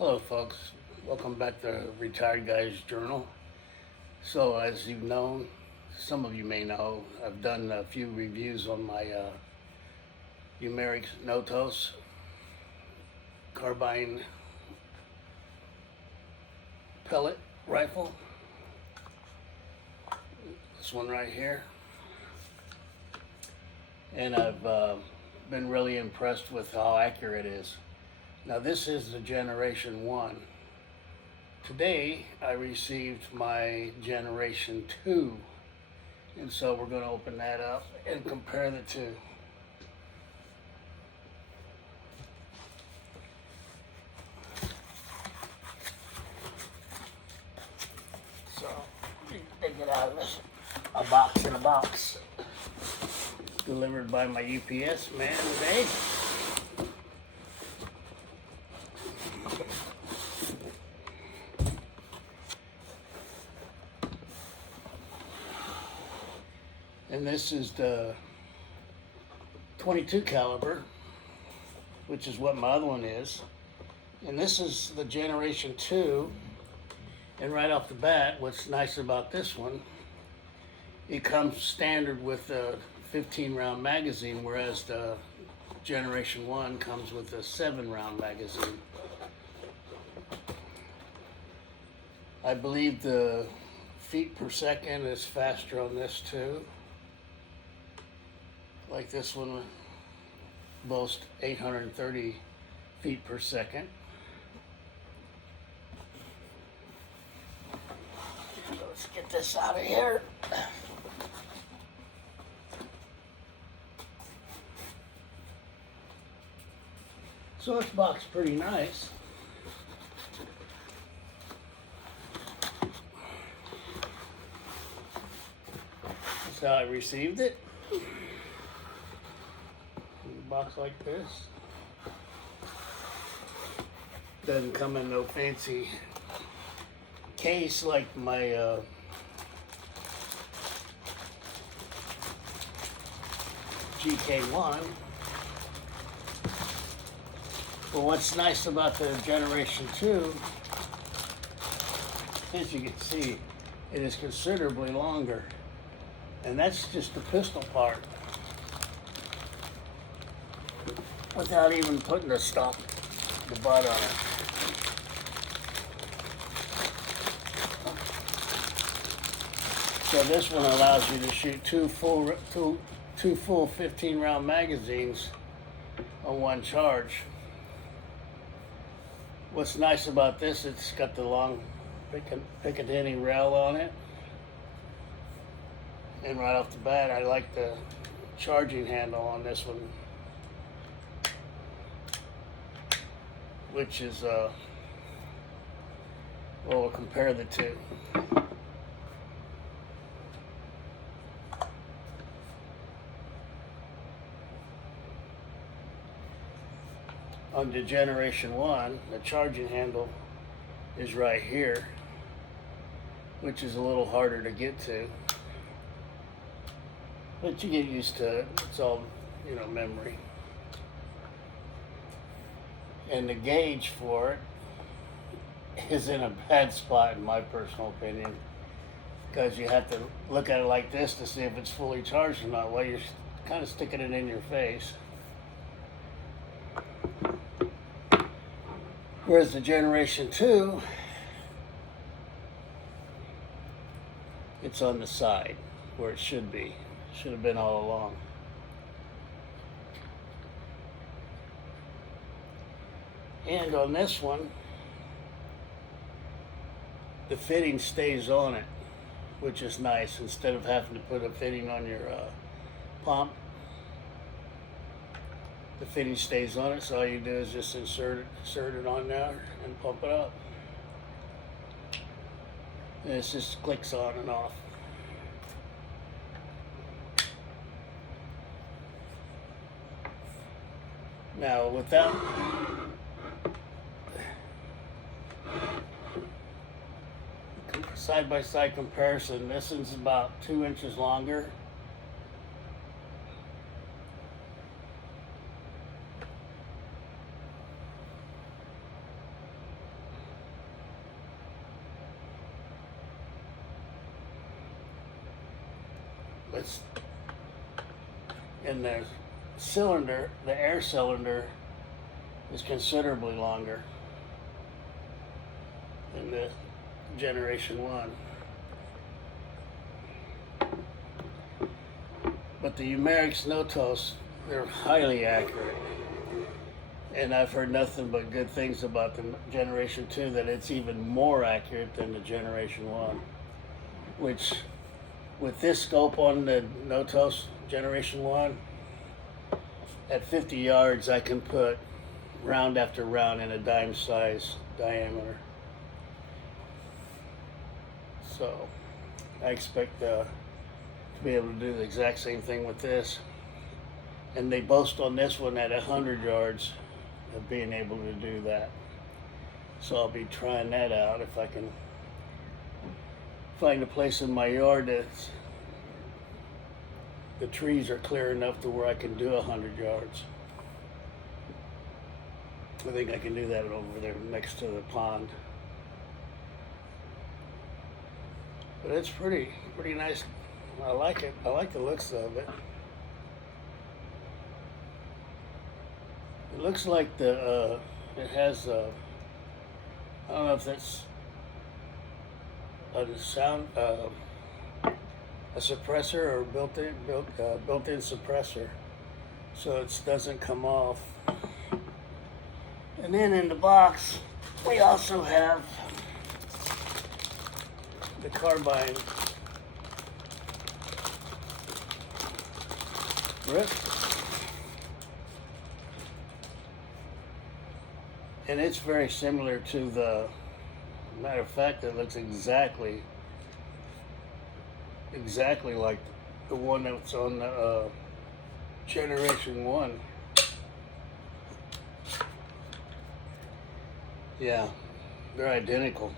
Hello, folks. Welcome back to Retired Guy's Journal. So, as you've known, some of you may know, I've done a few reviews on my numeric Notos carbine pellet rifle. This one right here. And I've been really impressed with how accurate it is. Now, this is the Generation 1. Today I received my Generation 2, and so we're going to open that up and compare the two. So they get out of this a box in a box, delivered by my UPS man today. And this is the 22 caliber, which is what my other one is. And this is the Generation 2. And right off the bat, what's nice about this one, it comes standard with a 15-round magazine, whereas the Generation 1 comes with a 7-round magazine. I believe the feet per second is faster on this too. Like this one boasts 830 feet per second. Let's get this out of here. So this box is pretty nice. That's how I received it. Box like this. Doesn't come in no fancy case like my GK1. But what's nice about the Generation 2, as you can see, it is considerably longer. And that's just the pistol part, without even putting the butt on it. So this one allows you to shoot two full 15-round magazines on one charge. What's nice about this, it's got the long Picatinny rail on it. And right off the bat, I like the charging handle on this one, which is, well, we'll compare the two. On the Generation 1, the charging handle is right here, which is a little harder to get to. But you get used to it. It's all, memory. And the gauge for it is in a bad spot, in my personal opinion, because you have to look at it like this to see if it's fully charged or not while you're kind of sticking it in your face. Whereas the Generation 2, it's on the side where it should be. Should have been all along. And on this one, the fitting stays on it, which is nice, instead of having to put a fitting on your pump. The fitting stays on it, so all you do is just insert it on there and pump it up. And it just clicks on and off. Now, without side-by-side comparison, this one's about 2 inches longer. it's in the cylinder, the air cylinder is considerably longer than the Generation 1. But the Umerix Notos, they're highly accurate. And I've heard nothing but good things about the Generation 2, that it's even more accurate than the Generation 1. Which, with this scope on the Notos Generation 1, at 50 yards I can put round after round in a dime size diameter. So I expect to be able to do the exact same thing with this. And they boast on this one at 100 yards of being able to do that. So I'll be trying that out if I can find a place in my yard that the trees are clear enough to where I can do 100 yards. I think I can do that over there next to the pond. But it's pretty nice. I like it. I like the looks of it. It looks like it has I don't know if that's a sound, a suppressor or built-in suppressor, so it doesn't come off. And then in the box, we also have the carbine grip. And it's very similar to the, matter of fact, it looks exactly like the one that's on the Generation 1. Yeah, they're identical.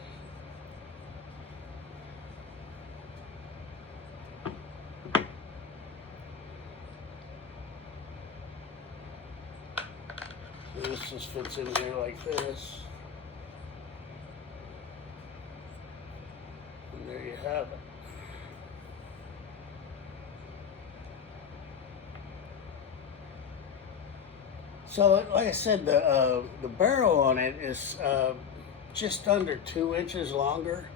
This just fits in here like this. And there you have it. So, like I said, the barrel on it is just under 2 inches longer.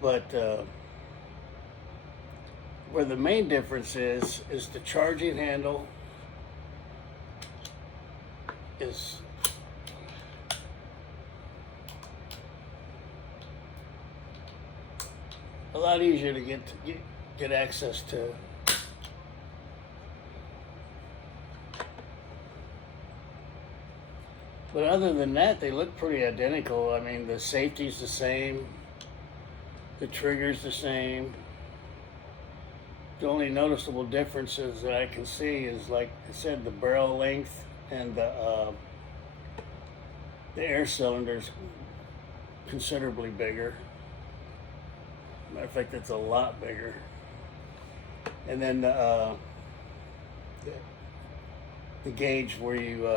But where the main difference is the charging handle is a lot easier to get access to. But other than that, they look pretty identical. I mean, the safety's the same, the trigger's the same. The only noticeable differences that I can see is, like I said, the barrel length and the air cylinder's considerably bigger. Matter of fact, it's a lot bigger. And then the gauge where you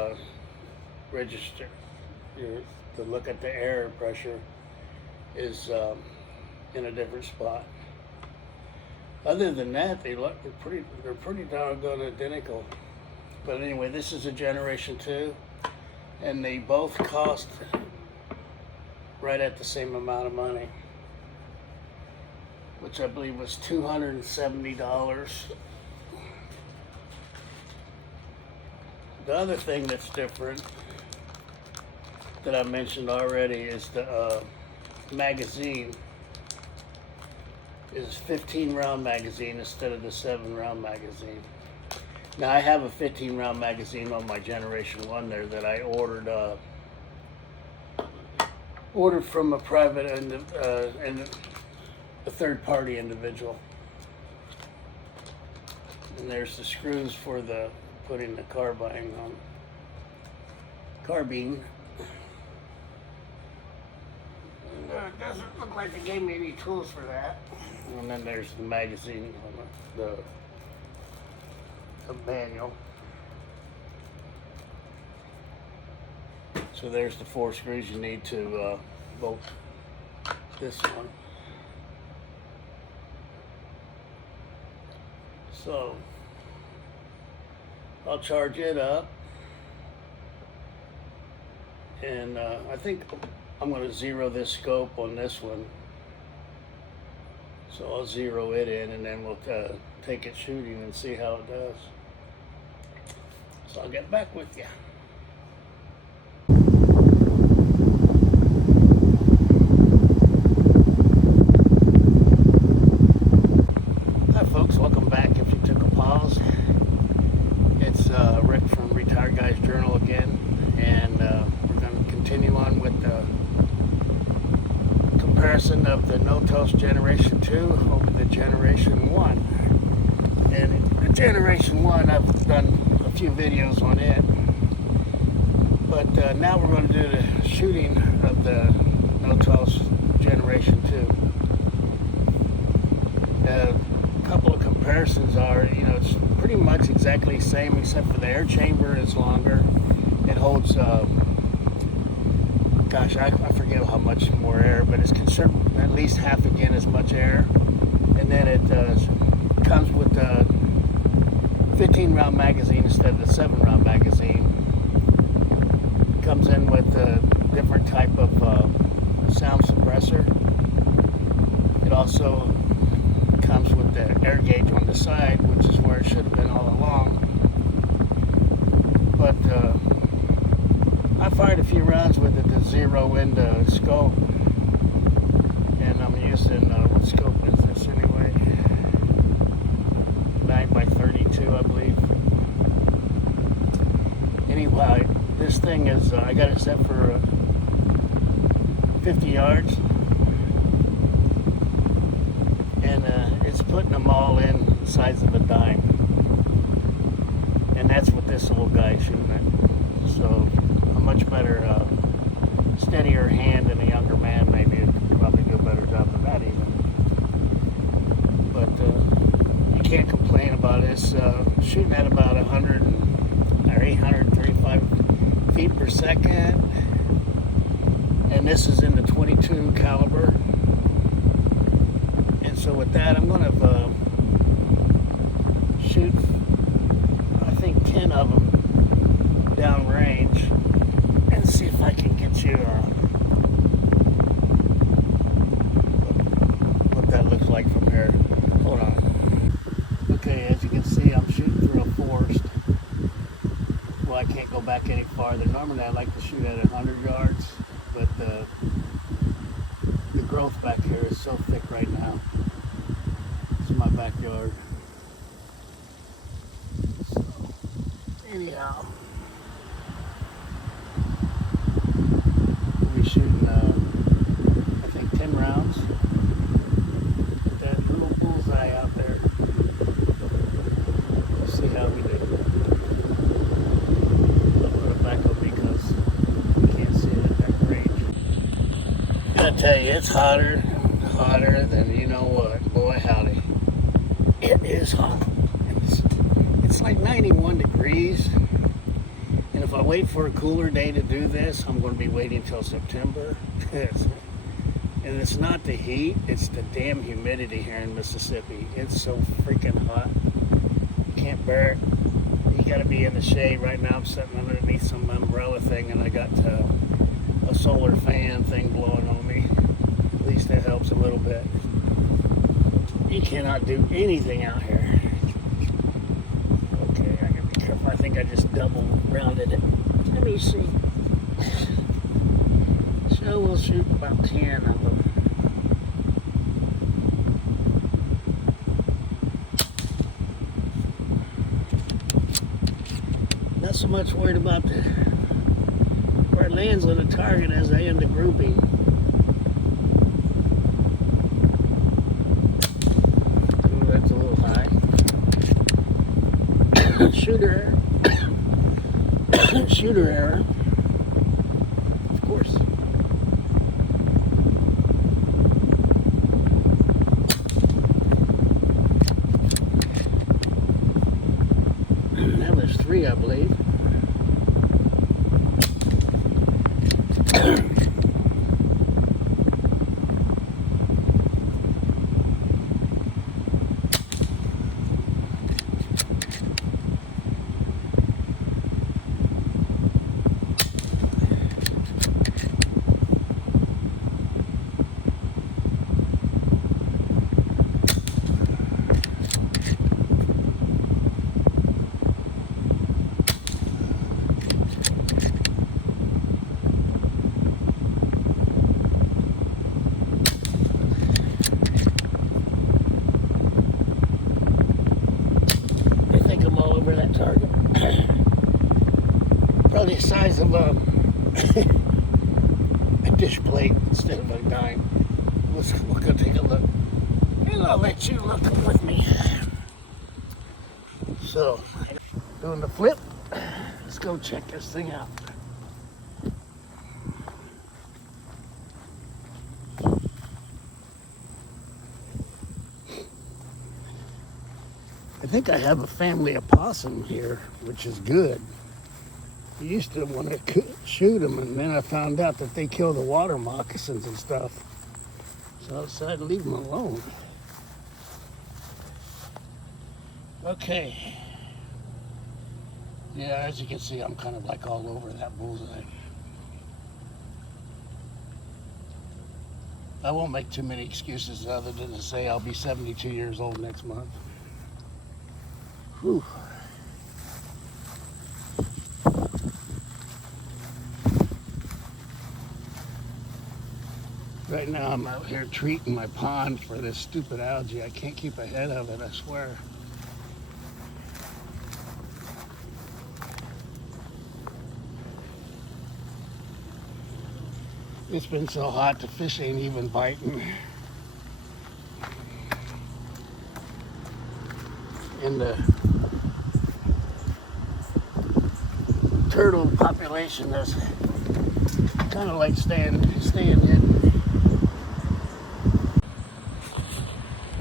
register to look at the air pressure is in a different spot. Other than that, they're pretty doggone identical. But anyway, this is a Generation 2, and they both cost right at the same amount of money, which I believe was $270. The other thing that's different that I mentioned already is the magazine is 15 round magazine instead of the 7 round magazine. Now I have a 15 round magazine on my Generation 1 there that I ordered from a private and a third party individual. And there's the screws for putting the carbine on. Carbine. And, it doesn't look like they gave me any tools for that. And then there's the magazine on the manual. So there's the 4 screws you need to bolt this one. So I'll charge it up, and I think I'm going to zero this scope on this one. So I'll zero it in, and then we'll take it shooting and see how it does. So I'll get back with you. Hi folks, welcome back. If you took a pause, it's Rick from Retired Guys Journal again, and we're going to continue on with the comparison of the Notos Generation 2 over the Generation 1. And the Generation 1, I've done a few videos on it, but now we're going to do the shooting of the Notos Generation 2. A couple of comparisons are, it's pretty much exactly the same, except for the air chamber is longer. It holds gosh, I forget how much more air, but it's considered at least half again as much air. And then it comes with a 15-round magazine instead of the 7-round magazine. Comes in with a different type of sound suppressor. It also comes with the air gauge on the side, which is where it should have been all along. But I fired a few rounds with it to zero in the scope, and I'm using, what scope is this anyway? 9x32, I believe. Anyway, this thing is, I got it set for 50 yards, and it's putting them all in the size of a dime, and that's what this old guy's shooting at. So a much better, steadier hand than a younger man. Maybe would probably do a better job than that even. But you can't complain about it. It's shooting at about 835 feet per second, and this is in the 22 caliber. And so with that, I'm going to shoot, I think, 10 of them down range, and see if I can get you what that looks like from here. Hold on. Okay, as you can see, I'm shooting through a forest. Well, I can't go back any farther. Normally I like to shoot at 100 yards, but the growth back here is so thick right now. It's my backyard. So, anyhow, we'll be shooting, I think, 10 rounds with that little bullseye out there. Let's see how we do. I'll put it back up because you can't see it at that range. I tell you, it's hotter than you know what. Boy, howdy. It is hot. It's like 91 degrees. And if I wait for a cooler day to do this, I'm going to be waiting until September. And it's not the heat, it's the damn humidity here in Mississippi. It's so freaking hot. You can't bear it. You got to be in the shade. Right now I'm sitting underneath some umbrella thing, and I got a solar fan thing blowing on me. At least that helps a little bit. You cannot do anything out here. Okay, I gotta be careful. I think I just double rounded it. Let me see. So we'll shoot about 10 of them. Not so much worried about where it lands on the target as I end the grouping. Ooh, that's a little high. Shooter error. Shooter error. Of course. That was 3, I believe. target. Probably the size of a dish plate instead of a dime. We're gonna take a look, and I'll let you look with me. So, doing the flip. Let's go check this thing out. I think I have a family opossum here, which is good. I used to want to shoot them, and then I found out that they kill the water moccasins and stuff. So I decided to leave them alone. Okay. Yeah, as you can see, I'm kind of like all over that bullseye. I won't make too many excuses other than to say I'll be 72 years old next month. Whew. Right now I'm out here treating my pond for this stupid algae. I can't keep ahead of it, I swear. It's been so hot, the fish ain't even biting. And the turtle population is kind of like staying hidden.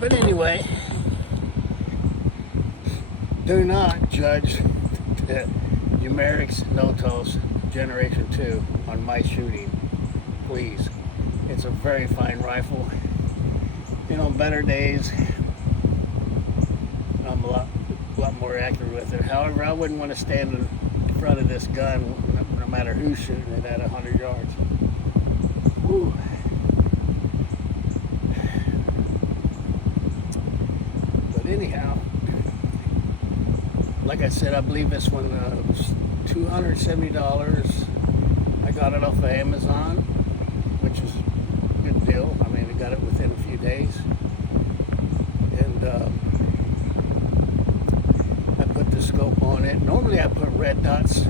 But anyway, do not judge the Umerix Notos Generation 2 on my shooting. Please. It's a very fine rifle. You know, better days, I'm a lot more accurate with it. However, I wouldn't want to stand in front of this gun, no matter who's shooting it, at 100 yards. Whew. But anyhow, like I said, I believe this one was $270. I got it off of Amazon, which is a good deal. I mean, I got it within a few days. And I put the scope on it. Normally I put red dots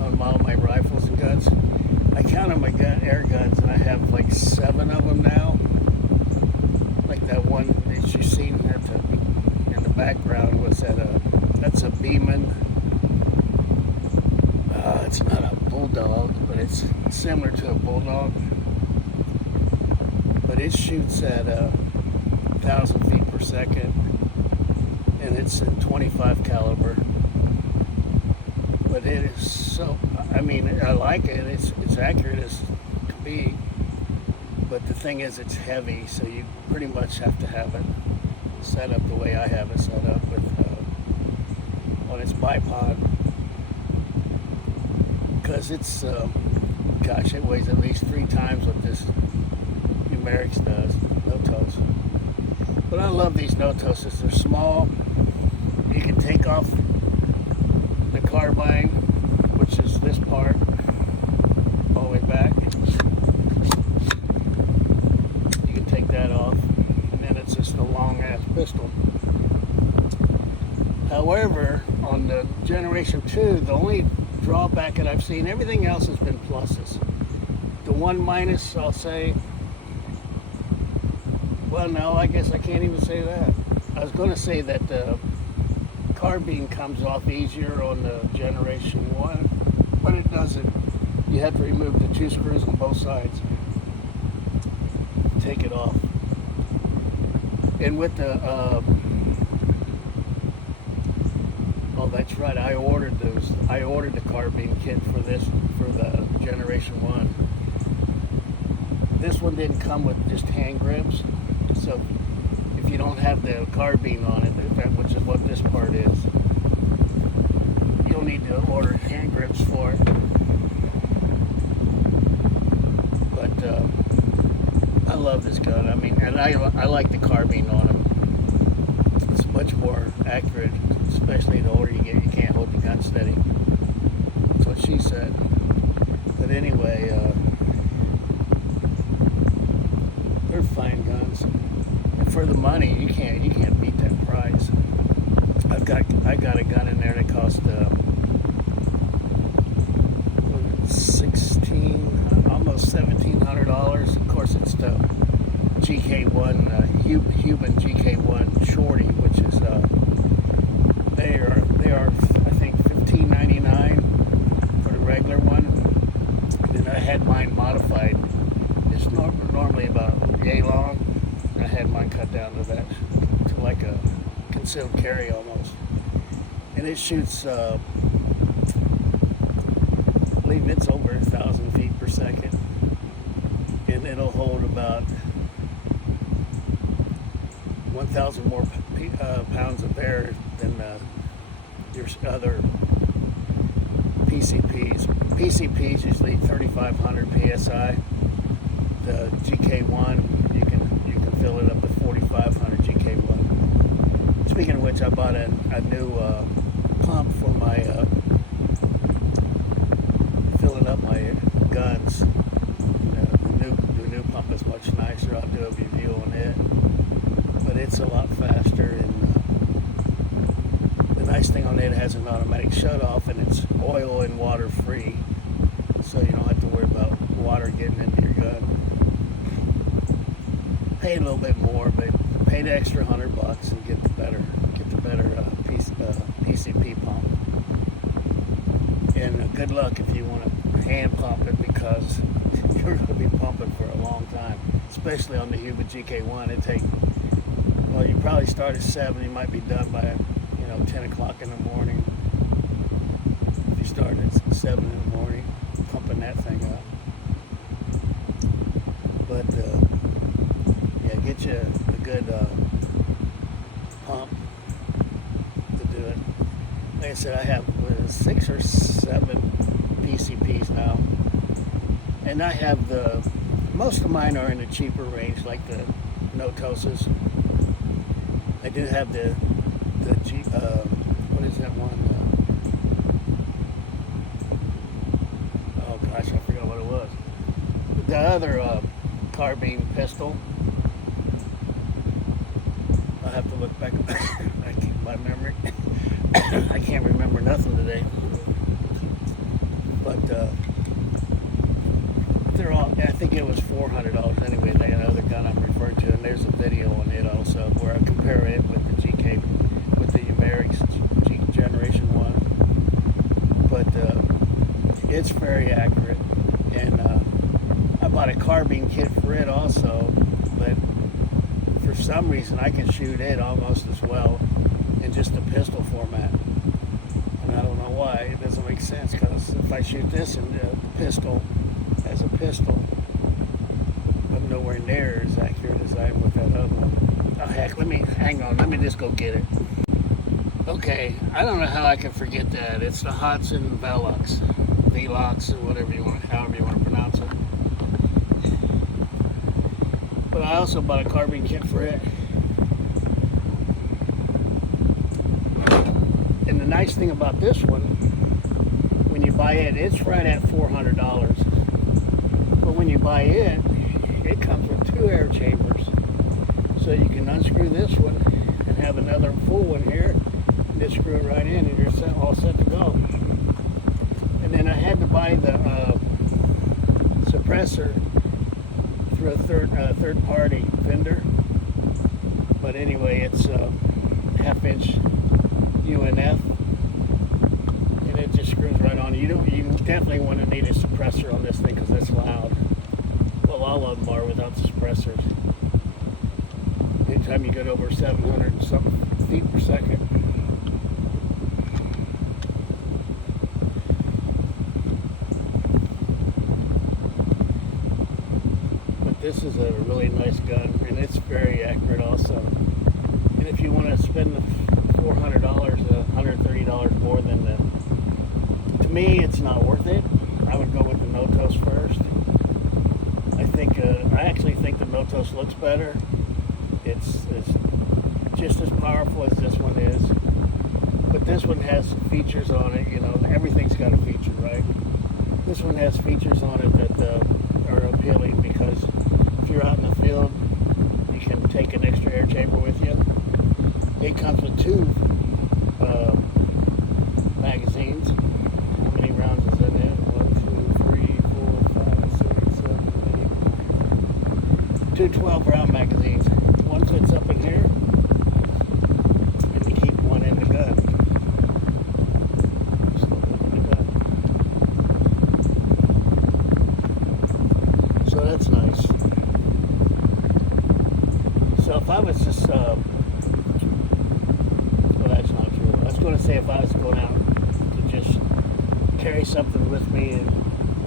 on all my rifles and guns. I counted my air guns, and I have like 7 of them now. Like that one that you seen in the background was that's a Beeman. It's not a bulldog, but it's similar to a bulldog. But it shoots at 1,000 feet per second, and it's in 25 caliber. But it is so, I mean, I like it. It's accurate as can be. But the thing is, it's heavy, so you pretty much have to have it set up the way I have it set up with on its bipod. Because it's, gosh, it weighs at least 3 times what this Umerix does, Notos. But I love these Notoses. They're small. You can take off the carbine, which is this part, all the way back. You can take that off, and then it's just a long-ass pistol. However, on the Generation 2, the only drawback that I've seen, everything else has been pluses. The one minus, I'll say, well, no, I guess I can't even say that. I was going to say that the carbine comes off easier on the Generation 1, but it doesn't. You have to remove the 2 screws on both sides. Take it off. And with the, oh, that's right, I ordered those. I ordered the carbine kit for this, for the Generation 1. This one didn't come with just hand grips. So if you don't have the carbine on it, which is what this part is, you'll need to order hand grips for it. But I love this gun. I mean, and I like the carbine on them. It's much more accurate, especially the older you get. You can't hold the gun steady. That's what she said. But anyway, they're fine guns. And for the money, you can't beat that price. I got a gun in there that cost 16, almost $1,700. Of course, it's the GK1 Cuban GK1 Shorty, which is they are I think $15.99 for the regular one. And I had mine modified. It's normally about yay long. I had mine cut down to that, to like a concealed carry almost. And it shoots, I believe it's over 1,000 feet per second. And it'll hold about 1,000 more pounds of air than your other PCPs. PCPs usually 3,500 psi. The GK1 you can fill it up to 4,500 GK1. Speaking of which, I bought a new pump for my filling up my guns. The new pump is much nicer. I'll do a review on it, but it's a lot faster. And the nice thing on it has an automatic shut off, and it's oil and water free, so you don't have to worry about water getting into your gun. Pay a little bit more, but pay the extra $100 and get the better PCP pump. And good luck if you want to hand pump it, because you're going to be pumping for a long time, especially on the Cuban GK1. You probably start at 7, you might be done by 10 o'clock in the morning. If you start at 7 in the morning, pumping that thing up. But get you a good pump to do it. Like I said, I have 6 or 7 PCPs now, and I have most of mine are in the cheaper range, like the Notoses. I do have the what is that one? Oh gosh, I forgot what it was. The other carbine pistol. I'll have to look back at my memory. I can't remember nothing today. But they're all, I think it was $400 anyway, the other gun I'm referring to, and there's a video on it also where I compare it with the GK, with the Americ's Generation 1. But it's very accurate, and I bought a carbine kit for it also, but for some reason I can shoot it almost as well in just a pistol format, and I don't know why. It doesn't make sense, because if I shoot this in the pistol as a pistol, I'm nowhere near as accurate as I am with that other one. Oh heck, let me just go get it. Okay, I don't know how I can forget that. It's the Hudson Velox, Velox, or whatever however you want to pronounce it. But I also bought a carbine kit for it. And the nice thing about this one, when you buy it, it's right at $400. But when you buy it, it comes with 2 air chambers. So you can unscrew this one and have another full one here, and just screw it right in, and you're all set to go. And then I had to buy the suppressor through a third party vendor. But anyway, it's a 1/2-inch UNF, and it just screws right on. You definitely want to need a suppressor on this thing, because it's loud. Well, all of them are without the suppressors. Anytime you get over 700 and something feet per second. But this is a really nice gun, and it's very accurate also. And if you want to spend the $400, $130 more than to me, it's not worth it. I would go with the Notos first. I actually think the Notos looks better. It's just as powerful as this one is, but this one has features on it. Everything's got a feature, right? This one has features on it that are appealing, because if you're out in the field, you can take an extra air chamber with you. It comes with 2 magazines. How many rounds is in it? 1, 2, 3, 4, 5, 6, 7, 8. 2 12-round magazines. One fits up in here, and you keep one in the gun. So that's nice. So if I was just, well, that's not true. I was going to say if I was going out to just carry something with me, and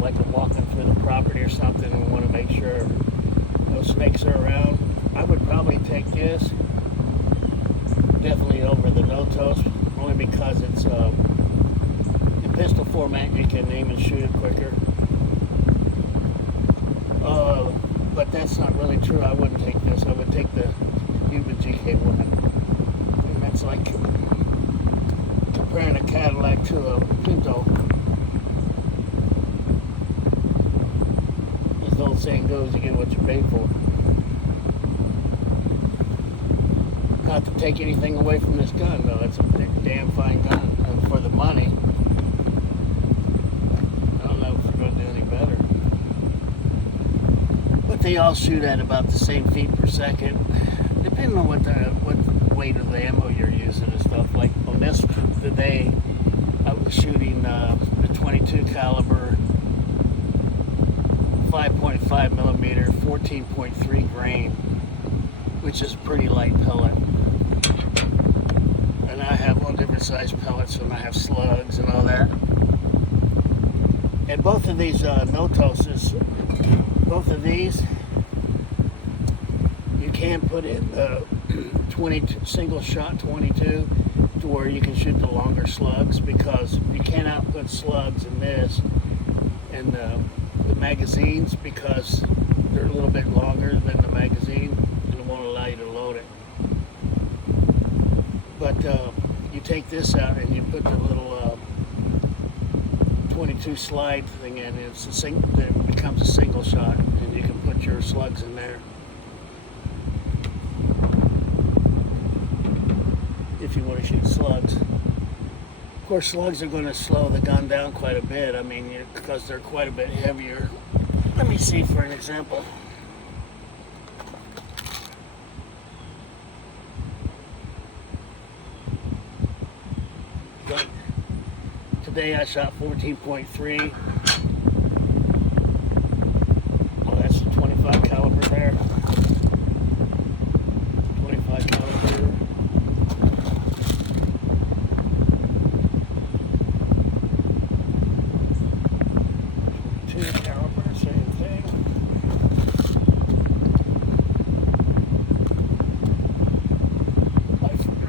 like I'm walking through the property or something, and want to make sure no snakes are around, I would probably take this definitely over the Notos, only because it's in pistol format. You can aim and shoot it quicker. But that's not really true. I wouldn't take this. I would take the Cuban GK1. And that's like comparing a Cadillac to a Pinto. As the old saying goes, you get what you pay for. Not to take anything away from this gun, though. It's a damn fine gun. And for the money, I don't know if we're going to do any better. But they all shoot at about the same feet per second, depending on what weight of the ammo you're using and stuff. Like on this today, I was shooting the 22 caliber, 5.5 millimeter, 14.3 grain, which is a pretty light pellet. And I have all different size pellets, and I have slugs and all that. And both of these Notoses, both of these, you can put in the 22 single shot 22 to where you can shoot the longer slugs, because you can't output slugs in this and the magazines, because they're a little bit longer than the magazine, and it won't allow you to load it. But you take this out and you put the little 22 slide thing in, and it becomes a single shot, and you can put your slugs in there if you want to shoot slugs. Of course, slugs are going to slow the gun down quite a bit. I mean, because they're quite a bit heavier. Let me see for an example. But today I shot 14.3. Oh, that's the 25 caliber there. 25 caliber.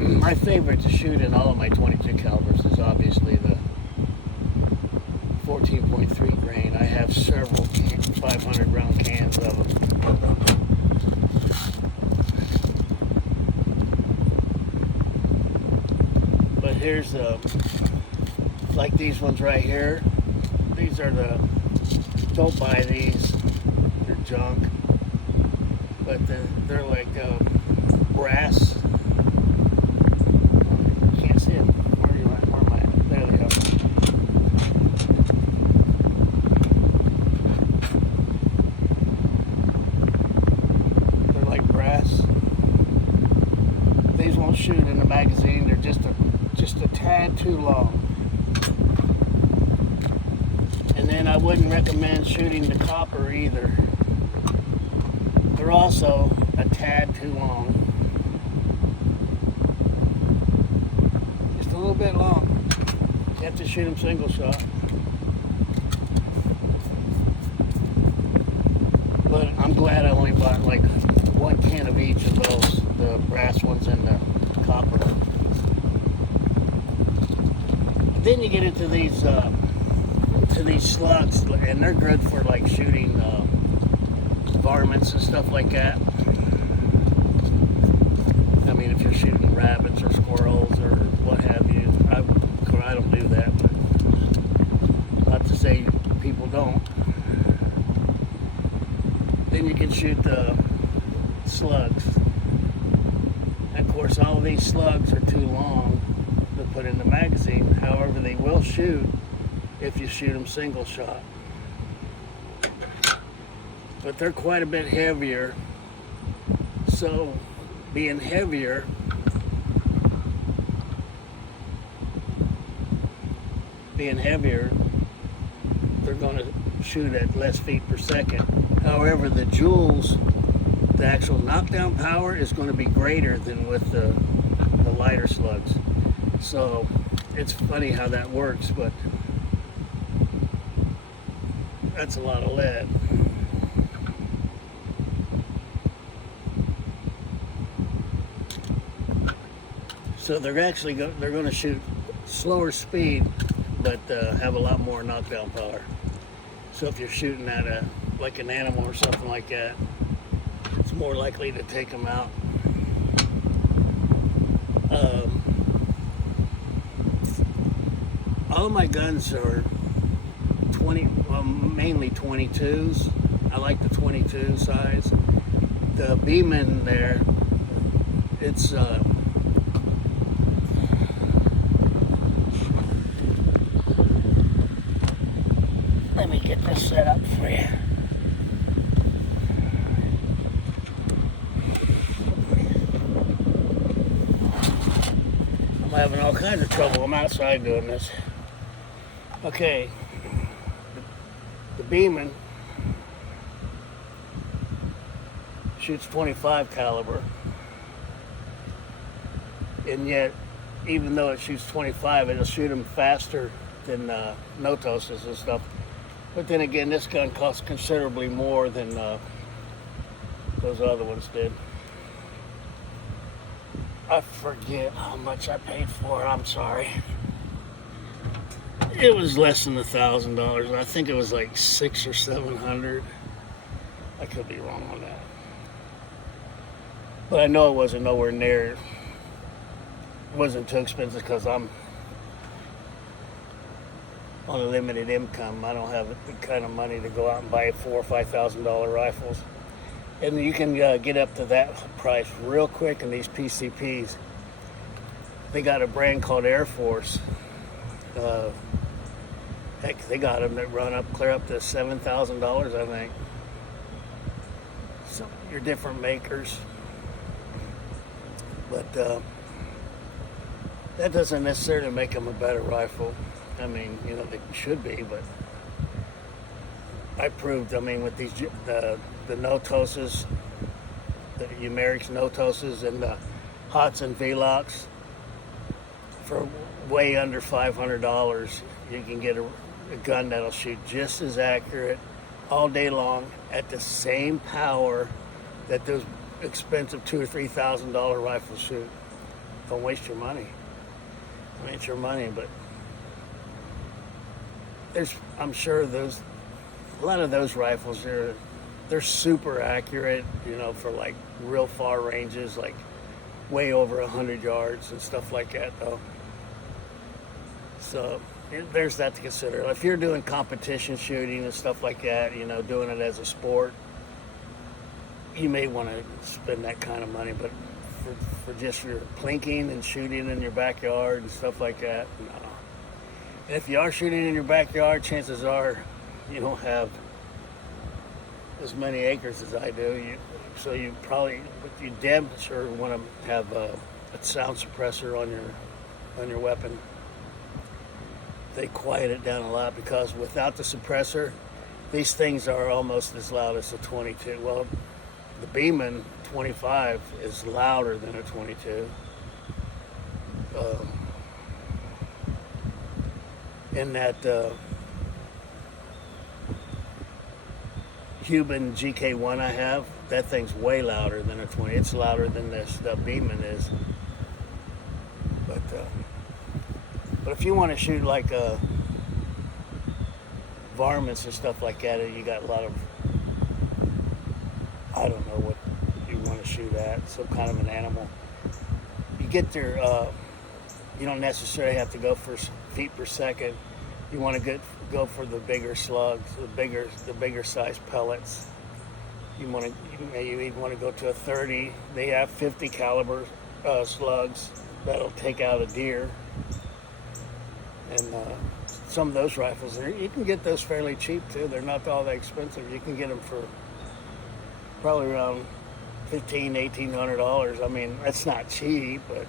My favorite to shoot in all of my 22 calibers is obviously the 14.3 grain. I have several 500 round cans of them. But here's like these ones right here. These are don't buy these. They're junk. But they're like brass. Shoot in the magazine. They're just a tad too long. And then I wouldn't recommend shooting the copper either. They're also a tad too long. Just a little bit long. You have to shoot them single shot. But I'm glad I only bought like 1 can of each of those, the brass ones and the copper. Then you get into these slugs, and they're good for like shooting varmints and stuff like that. I mean, if you're shooting rabbits or squirrels or what have you, I don't do that, but not to say people don't. Then you can shoot the slugs. And of course, all of these slugs are too long. The put in the magazine. However, they will shoot if you shoot them single shot. But they're quite a bit heavier. So, being heavier, they're going to shoot at less feet per second. However, the joules, the actual knockdown power is going to be greater than with the lighter slugs. So it's funny how that works, but that's a lot of lead. So they're going to shoot slower speed, but have a lot more knockdown power. So if you're shooting at like an animal or something like that, it's more likely to take them out. All of my guns are mainly 22s. I like the 22 size. The Beeman there, it's let me get this set up for you. I'm having all kinds of trouble. I'm outside doing this. Okay. The Beeman shoots 25 caliber. And yet, even though it shoots 25, it'll shoot them faster than Notos and stuff. But then again, this gun costs considerably more than those other ones did. I forget how much I paid for it. I'm sorry. It was less than $1,000. I think it was like $600 or $700. I could be wrong on that. But I know it wasn't nowhere near. It wasn't too expensive because I'm on a limited income. I don't have the kind of money to go out and buy $4,000 or $5,000 rifles. And you can get up to that price real quick in these PCPs. They got a brand called Air Force. Heck, they got them that run up, clear up to $7,000, I think. So your different makers. But that doesn't necessarily make them a better rifle. I mean, you know, they should be, but I proved, I mean, with these, the Notoses, the Umeric's Notoses and the Hots and Velox, for way under $500, you can get a gun that'll shoot just as accurate all day long at the same power that those expensive $2,000 or $3,000 rifles shoot. Don't waste your money. I mean, it's your money, but I'm sure a lot of those rifles, they're super accurate, you know, for like real far ranges, like way over 100 yards and stuff like that, though. So there's that to consider. If you're doing competition shooting and stuff like that, you know, doing it as a sport, you may want to spend that kind of money, but for just your plinking and shooting in your backyard and stuff like that, no. And if you are shooting in your backyard, chances are you don't have as many acres as I do. So you probably, you damn sure want to have a sound suppressor on your weapon. They quiet it down a lot, because without the suppressor, these things are almost as loud as a 22. Well, the Beeman 25 is louder than a 22. In that Cuban GK1 I have, that thing's way louder than a 20. It's louder than this Beeman is. But if you want to shoot like varmints and stuff like that, you got a lot of, I don't know what you want to shoot at, some kind of an animal. You get your, you don't necessarily have to go for feet per second. You want to go for the bigger slugs, the bigger size pellets. You even want to go to a 30. They have 50 caliber slugs that'll take out a deer. And some of those rifles, you can get those fairly cheap too. They're not all that expensive. You can get them for probably around $1,800. I mean, that's not cheap, but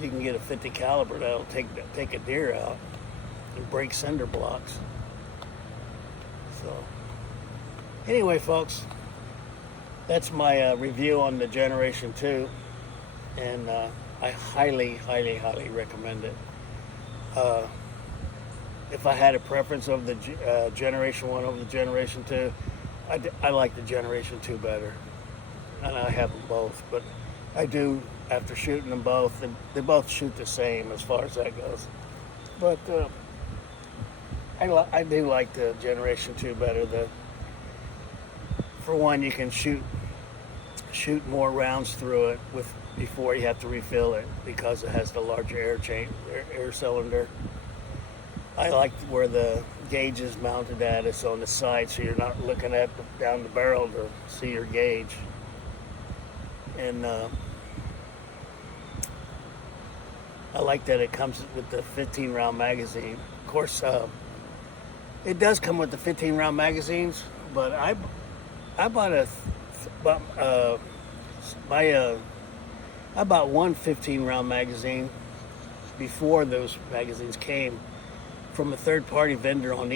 you can get a 50 caliber that'll take a deer out and break cinder blocks. So anyway, folks, that's my review on the Generation 2, and I highly, highly, highly recommend it. If I had a preference of the Generation 1 over the Generation 2, I like the Generation 2 better, and I have them both, but I do, after shooting them both, they both shoot the same as far as that goes. But I do like the Generation 2 better. For one, you can shoot more rounds through it before you have to refill it because it has the larger air cylinder. I like where the gauge is mounted at. It's on the side, so you're not looking down the barrel to see your gauge. And I like that it comes with the 15-round magazine. Of course, it does come with the 15-round magazines, but I bought I bought one 15-round magazine before those magazines came from a third-party vendor on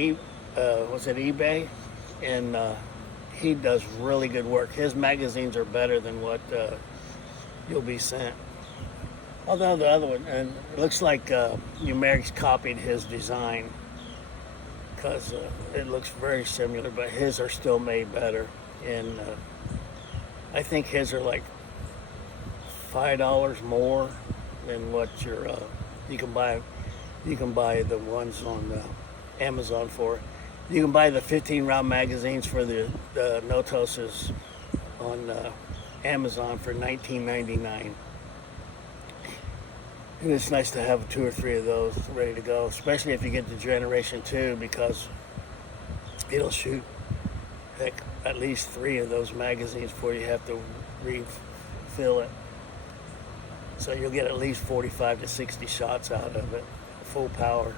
eBay, and he does really good work. His magazines are better than what you'll be sent. Although the other one, and it looks like Numeric's copied his design because it looks very similar, but his are still made better. And I think his are like $5 more than what you can buy. You can buy the ones on Amazon for. You can buy the 15-round magazines for the Notoses on Amazon for $19.99. And it's nice to have 2 or 3 of those ready to go, especially if you get the Generation 2, because it'll shoot at least 3 of those magazines before you have to refill it. So you'll get at least 45 to 60 shots out of it, full power.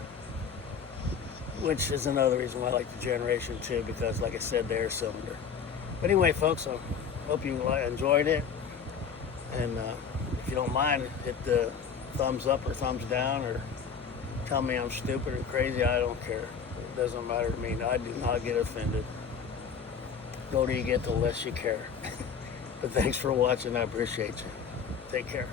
Which is another reason why I like the Generation 2, because like I said, the air cylinder. But anyway, folks, I hope you enjoyed it. And if you don't mind, hit the thumbs up or thumbs down, or tell me I'm stupid or crazy. I don't care. It doesn't matter to me. I do not get offended. The older you get, the less you care. But thanks for watching. I appreciate you. Take care.